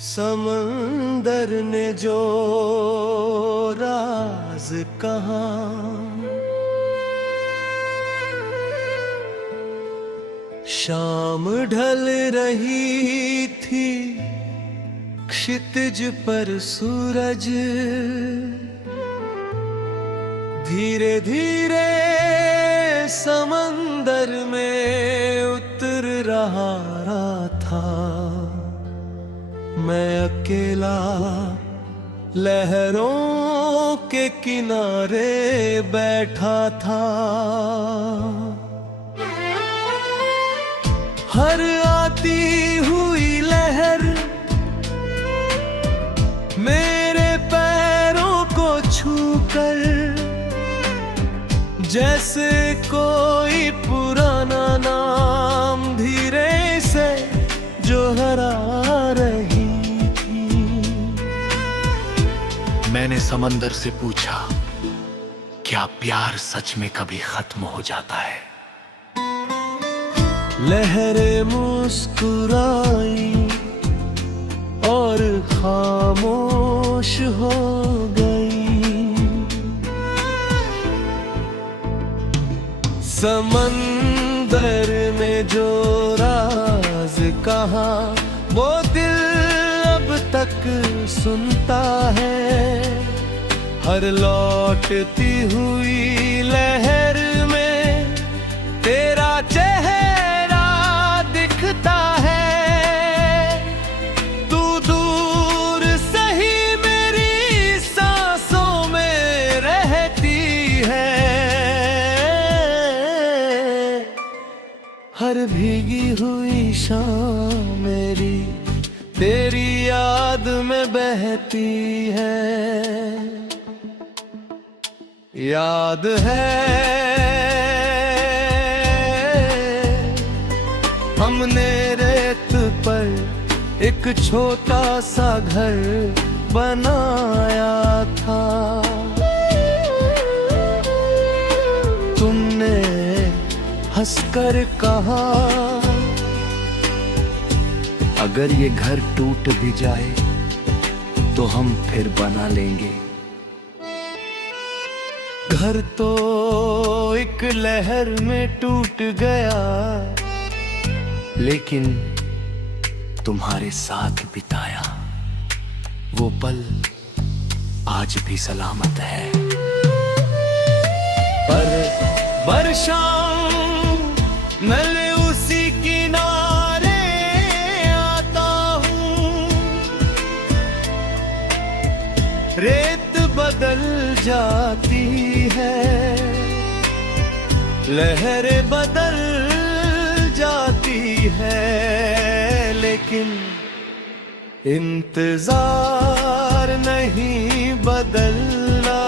समंदर ने जो राज कहा, शाम ढल रही थी, क्षितिज पर सूरज धीरे धीरे समंदर में उतर रहा था। मैं अकेला लहरों के किनारे बैठा था। हर आती हुई लहर मेरे पैरों को छूकर जैसे कोई पुराना नाम धीरे से जोहरा रही थी। मैंने समंदर से पूछा, क्या प्यार सच में कभी खत्म हो जाता है? लहरें मुस्कुराई और खामोश हो गई। समंदर में जो राज कहा, वो दिल अब तक सुनता है। हर लौटती हुई लहर में तेरा चेहरा दिखता है। तू दूर सही मेरी सांसों में रहती है। हर भीगी हुई शाम मेरी तेरी याद में बहती है। याद है हमने रेत पर एक छोटा सा घर बनाया था। तुमने हंसकर कहा, अगर ये घर टूट भी जाए तो हम फिर बना लेंगे। घर तो एक लहर में टूट गया, लेकिन तुम्हारे साथ बिताया वो पल आज भी सलामत है। पर बरसात मैं उसी किनारे आता हूँ। रेत बदल जाती है, लहरें बदल जाती है, लेकिन इंतजार नहीं बदलना।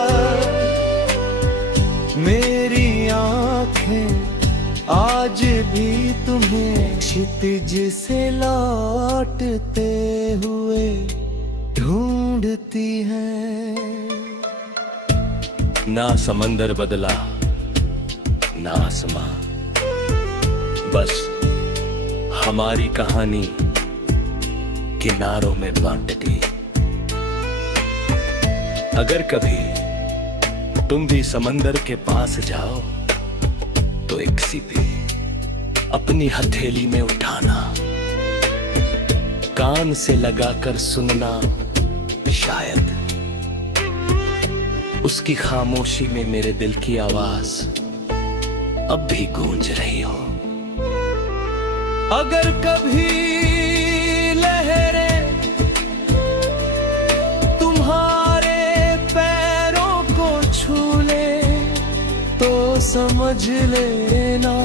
मेरी आंखें आज भी तुम्हें क्षितिज से लौटते हुए ढूंढती हैं। ना समंदर बदला ना आसमां, बस हमारी कहानी किनारों में बांट दी। अगर कभी तुम भी समंदर के पास जाओ तो एक सीपी अपनी हथेली में उठाना, कान से लगाकर सुनना। शायद उसकी खामोशी में मेरे दिल की आवाज अब भी गूंज रही हो। अगर कभी लहरें तुम्हारे पैरों को छू ले तो समझ लेना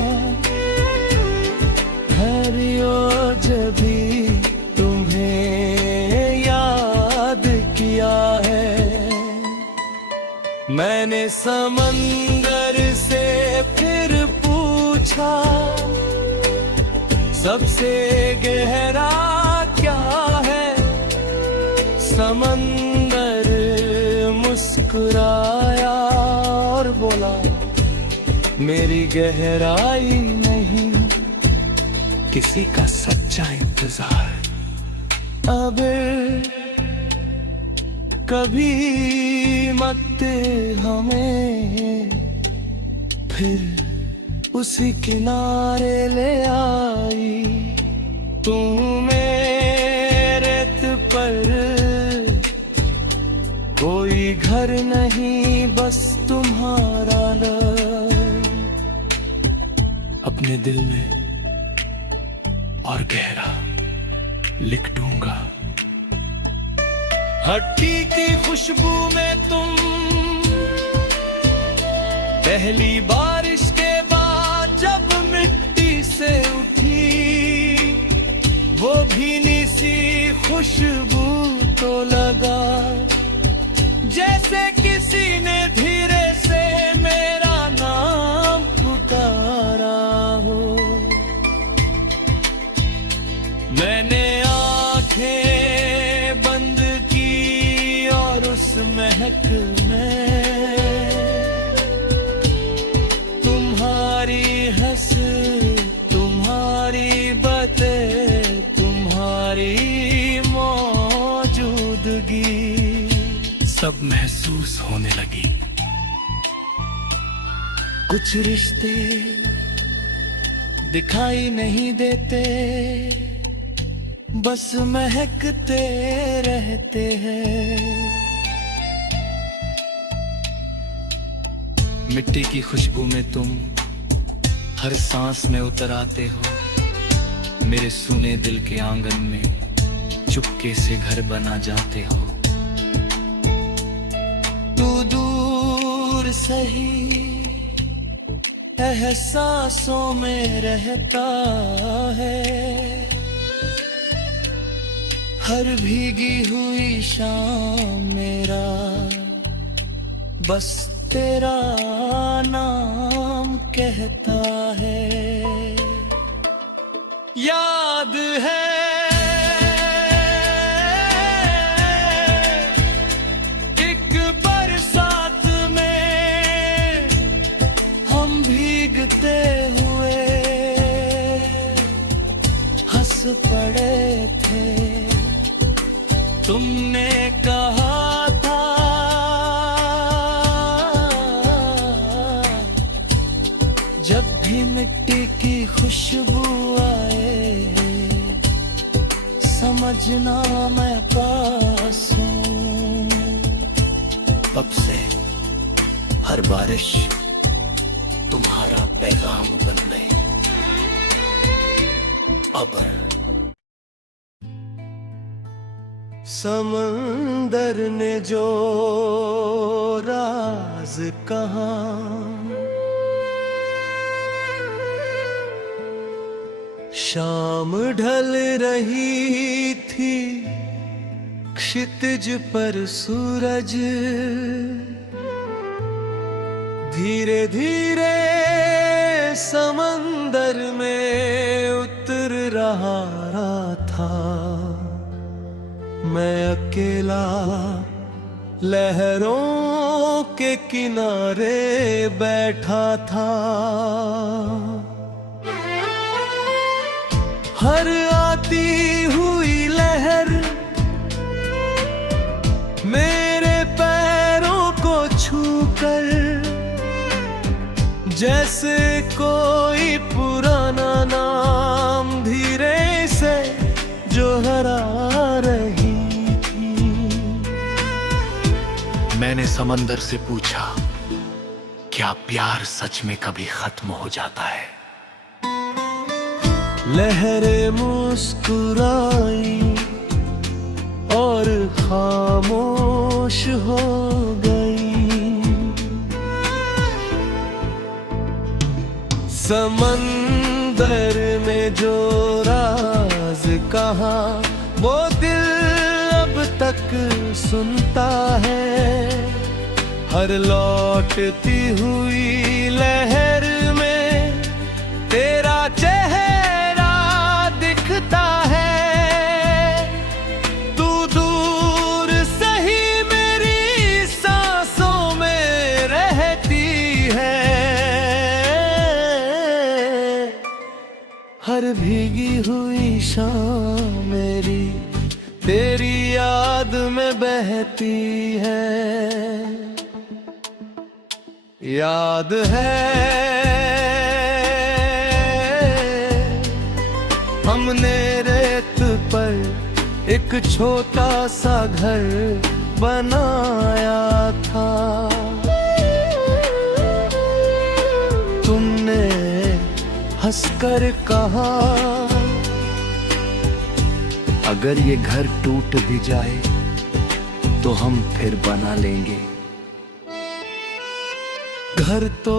हरियो जब भी तुम्हें याद किया है। मैंने समंदर से फिर पूछा, सबसे गहरा क्या है? समंदर मुस्कुराया और बोला, मेरी गहराई नहीं, किसी का सच्चा इंतजार। अबे कभी मत हमें फिर उसी किनारे ले आई। तू मेरे पर कोई घर नहीं, बस तुम्हारा लव। अपने दिल में और गहरा लिख दूंगा। हट्टी की खुशबू में तुम पहली बारिश के बाद जब मिट्टी से उठी, वो भीनी सी खुशबू तो लगा जैसे किसी ने धीरे से मेरा नाम पुकारा हो। मैंने आंखें बंद की और उस महक में तुम्हारी हंस, तुम्हारी बातें, तुम्हारी मौजूदगी सब महसूस होने लगी। कुछ रिश्ते दिखाई नहीं देते, बस महकते रहते हैं। मिट्टी की खुशबू में तुम हर सांस में उतर आते हो। मेरे सुने दिल के आंगन में चुपके से घर बना जाते हो। तू दूर सही एहसासों में रहता है। हर भीगी हुई शाम मेरा बस तेरा नाम कहता है। याद है एक बरसात में हम भीगते हुए हंस पड़े थे। तुमने कहा था जब भी मिट्टी की खुशबू आए समझना मैं पास हूँ। तब से हर बारिश तुम्हारा पैगाम बन गई। अब समंदर ने जो राज कहा शाम ढल रही थी, क्षितिज पर सूरज धीरे धीरे समंदर में उतर रहा था। मैं अकेला लहरों के किनारे बैठा था। हर आती हुई लहर मेरे पैरों को छूकर जैसे कोई पुराना नाम धीरे से जोहरा रही थी। मैंने समंदर से पूछा, क्या प्यार सच में कभी खत्म हो जाता है? लहरें मुस्कुराई और खामोश हो गई। समंदर में जो राज कहा वो दिल अब तक सुनता है। हर लौटती हुई लहर में तेरा चेहरा दिखता है। तू दूर सही मेरी सांसों में रहती है। हर भीगी हुई शाम मेरी तेरी याद में बहती है। याद है हमने रेत पर एक छोटा सा घर बनाया था। तुमने हंसकर कहा, अगर ये घर टूट भी जाए तो हम फिर बना लेंगे। घर तो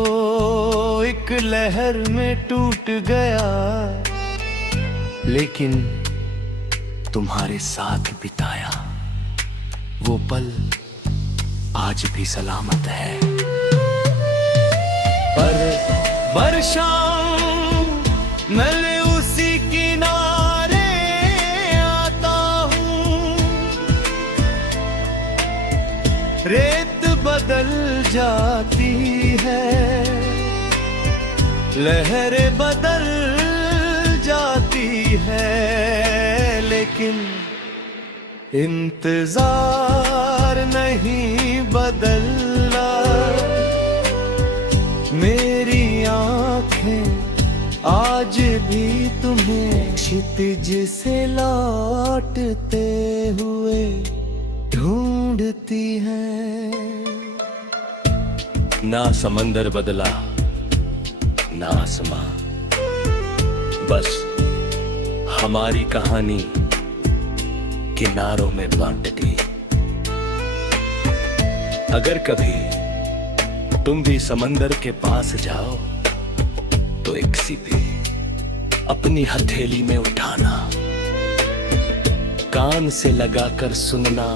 एक लहर में टूट गया, लेकिन तुम्हारे साथ बिताया वो पल आज भी सलामत है। पर बरसाऊं मैं उसी किनारे आता हूँ, रेत बदल जाती है, लहरें बदल जाती है, लेकिन इंतजार नहीं बदलना। मेरी आंखें आज भी तुम्हें क्षितिज से लौटते हुए ढूंढती हैं। ना समंदर बदला ना आसमां, बस हमारी कहानी किनारों में बांट दी। अगर कभी तुम भी समंदर के पास जाओ तो एक सीपी अपनी हथेली में उठाना, कान से लगाकर सुनना,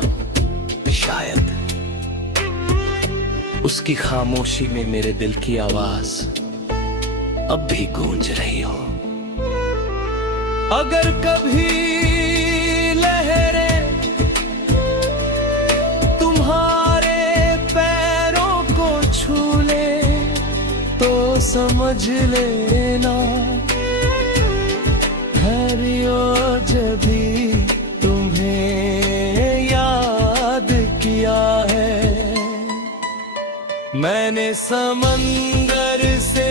शायद उसकी खामोशी में मेरे दिल की आवाज अब भी गूंज रही हो। अगर कभी लहरें तुम्हारे पैरों को छू ले तो समझ लेना, हरियो जब भी तुम्हें याद किया है। मैंने समंदर से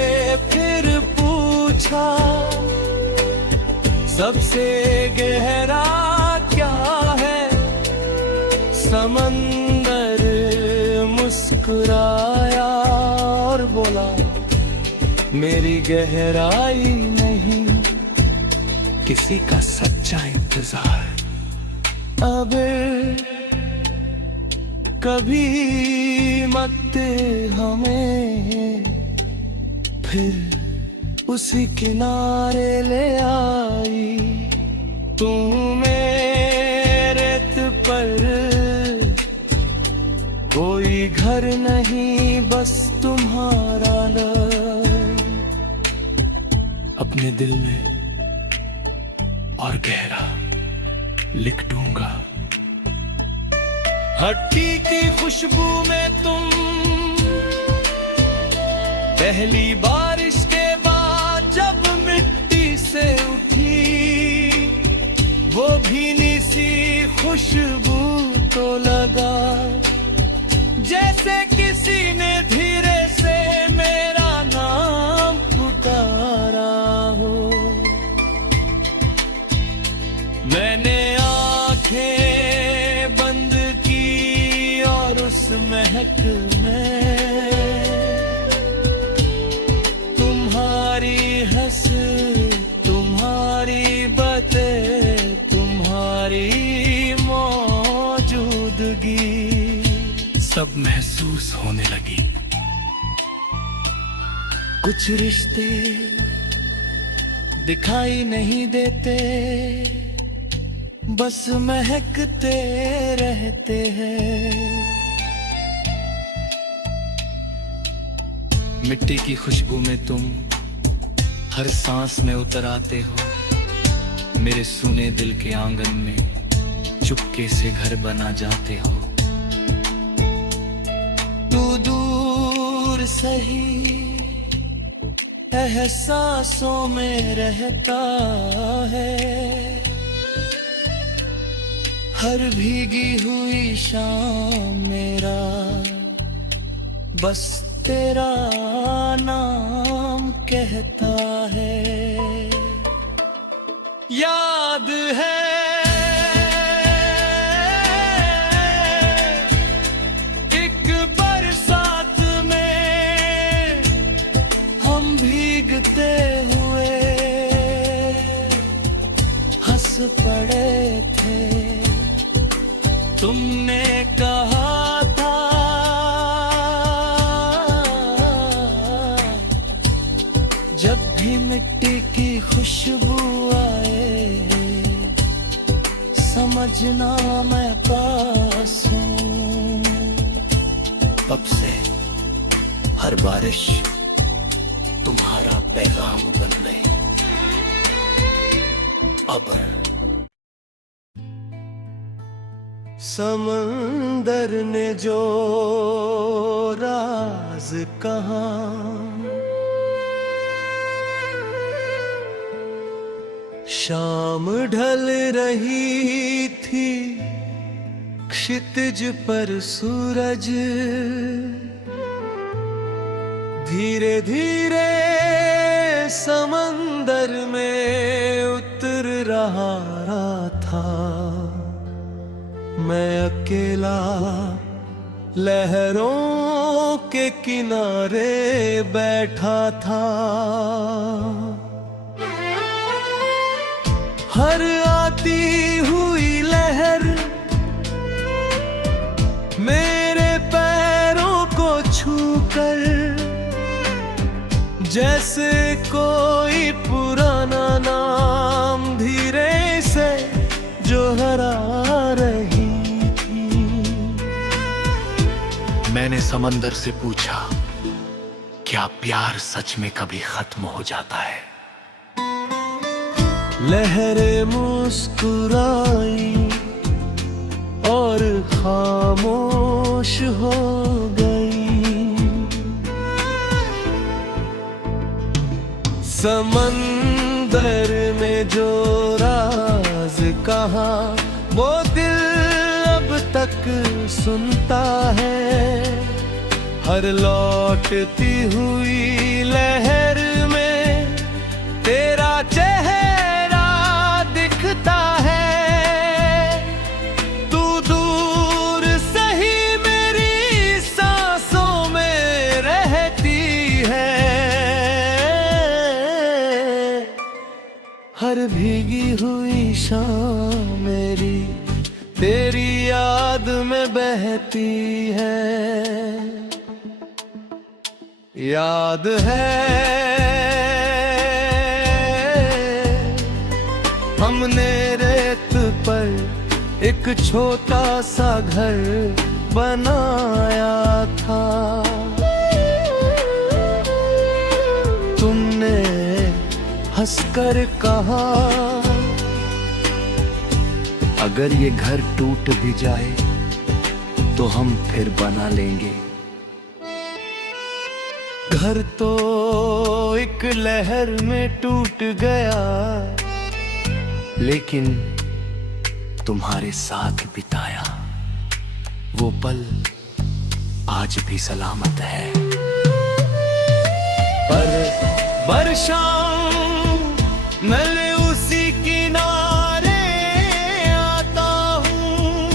फिर पूछा, सबसे गहरा क्या है? समंदर मुस्कुराया और बोला, मेरी गहराई नहीं, किसी का सच्चा इंतजार। अब कभी मत हमें फिर उसी किनारे ले आई। तू मेरे रेत पर कोई घर नहीं, बस तुम्हारा लव अपने दिल में और गहरा लिख दूंगा। हट्टी की खुशबू में तुम पहली बारिश के बाद जब मिट्टी से उठी, वो भीनी सी खुशबू तो लगा जैसे किसी ने धीरे से मेरा नाम पुकारा हो। मैंने आंखें बंद की और उस महक में तुम्हारी हंस, तुम्हारी बातें, तुम्हारी मौजूदगी सब महसूस होने लगी। कुछ रिश्ते दिखाई नहीं देते, बस महकते रहते हैं। मिट्टी की खुशबू में तुम हर सांस में उतर आते हो, मेरे सुने दिल के आंगन में चुपके से घर बना जाते हो। तू दूर सही एहसासों में रहता है, हर भीगी हुई शाम मेरा बस तेरा नाम कहता है। याद है एक बरसात में हम भीगते हुए हंस पड़े थे। तुमने कहा था जब भी मिट्टी की खुशबू आए समझना मैं पास हूँ। तब से हर बारिश तुम्हारा पैगाम बन गई। अब समंदर ने जो राज कहा शाम ढल रही थी क्षितिज पर सूरज धीरे धीरे समंदर में उतर रहा था। मैं अकेला लहरों के किनारे बैठा था। हर आती हुई लहर मेरे पैरों को छूकर जैसे कोई पुराना नाम धीरे से दोहरा रही थी। मैंने समंदर से पूछा, क्या प्यार सच में कभी खत्म हो जाता है? लहरें मुस्कुराई और खामोश हो गई। समंदर में जो राज कहा वो दिल अब तक सुनता है। हर लौटती हुई लहर में तेरा चेहरा दिखता है। तू दूर सही मेरी सांसों में रहती है। हर भीगी हुई शाम मेरी तेरी याद में बहती है। याद है हमने रेत पर एक छोटा सा घर बनाया था। तुमने हंसकर कहा, अगर ये घर टूट भी जाए तो हम फिर बना लेंगे। घर तो एक लहर में टूट गया, लेकिन तुम्हारे साथ बिताया वो पल आज भी सलामत है। पर बरसां मैं उसी किनारे आता हूँ।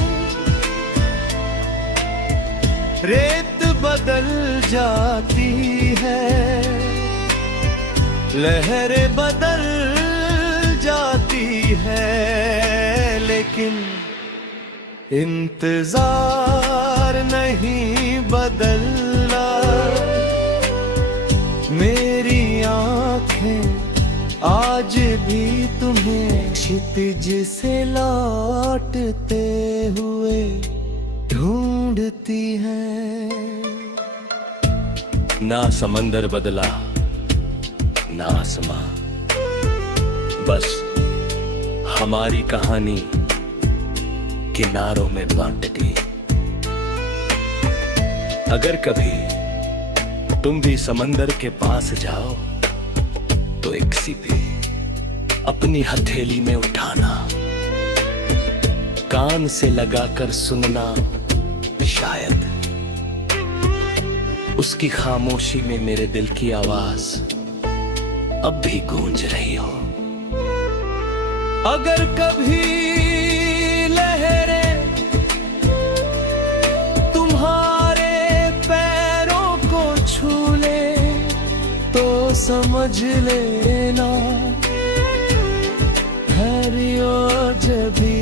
रेत बदल जाती है, लहरें बदल जाती है, लेकिन इंतजार नहीं बदलना। मेरी आंखें आज भी तुम्हें क्षितिज से लौटते हुए ढूंढती हैं। ना समंदर बदला ना आसमां, बस हमारी कहानी किनारों में बांट दी। अगर कभी तुम भी समंदर के पास जाओ तो एक सीपी अपनी हथेली में उठाना। कान से लगाकर सुनना, शायद उसकी खामोशी में मेरे दिल की आवाज अब भी गूंज रही हो। अगर कभी लहरें तुम्हारे पैरों को छू ले तो समझ लेना है रियो जभी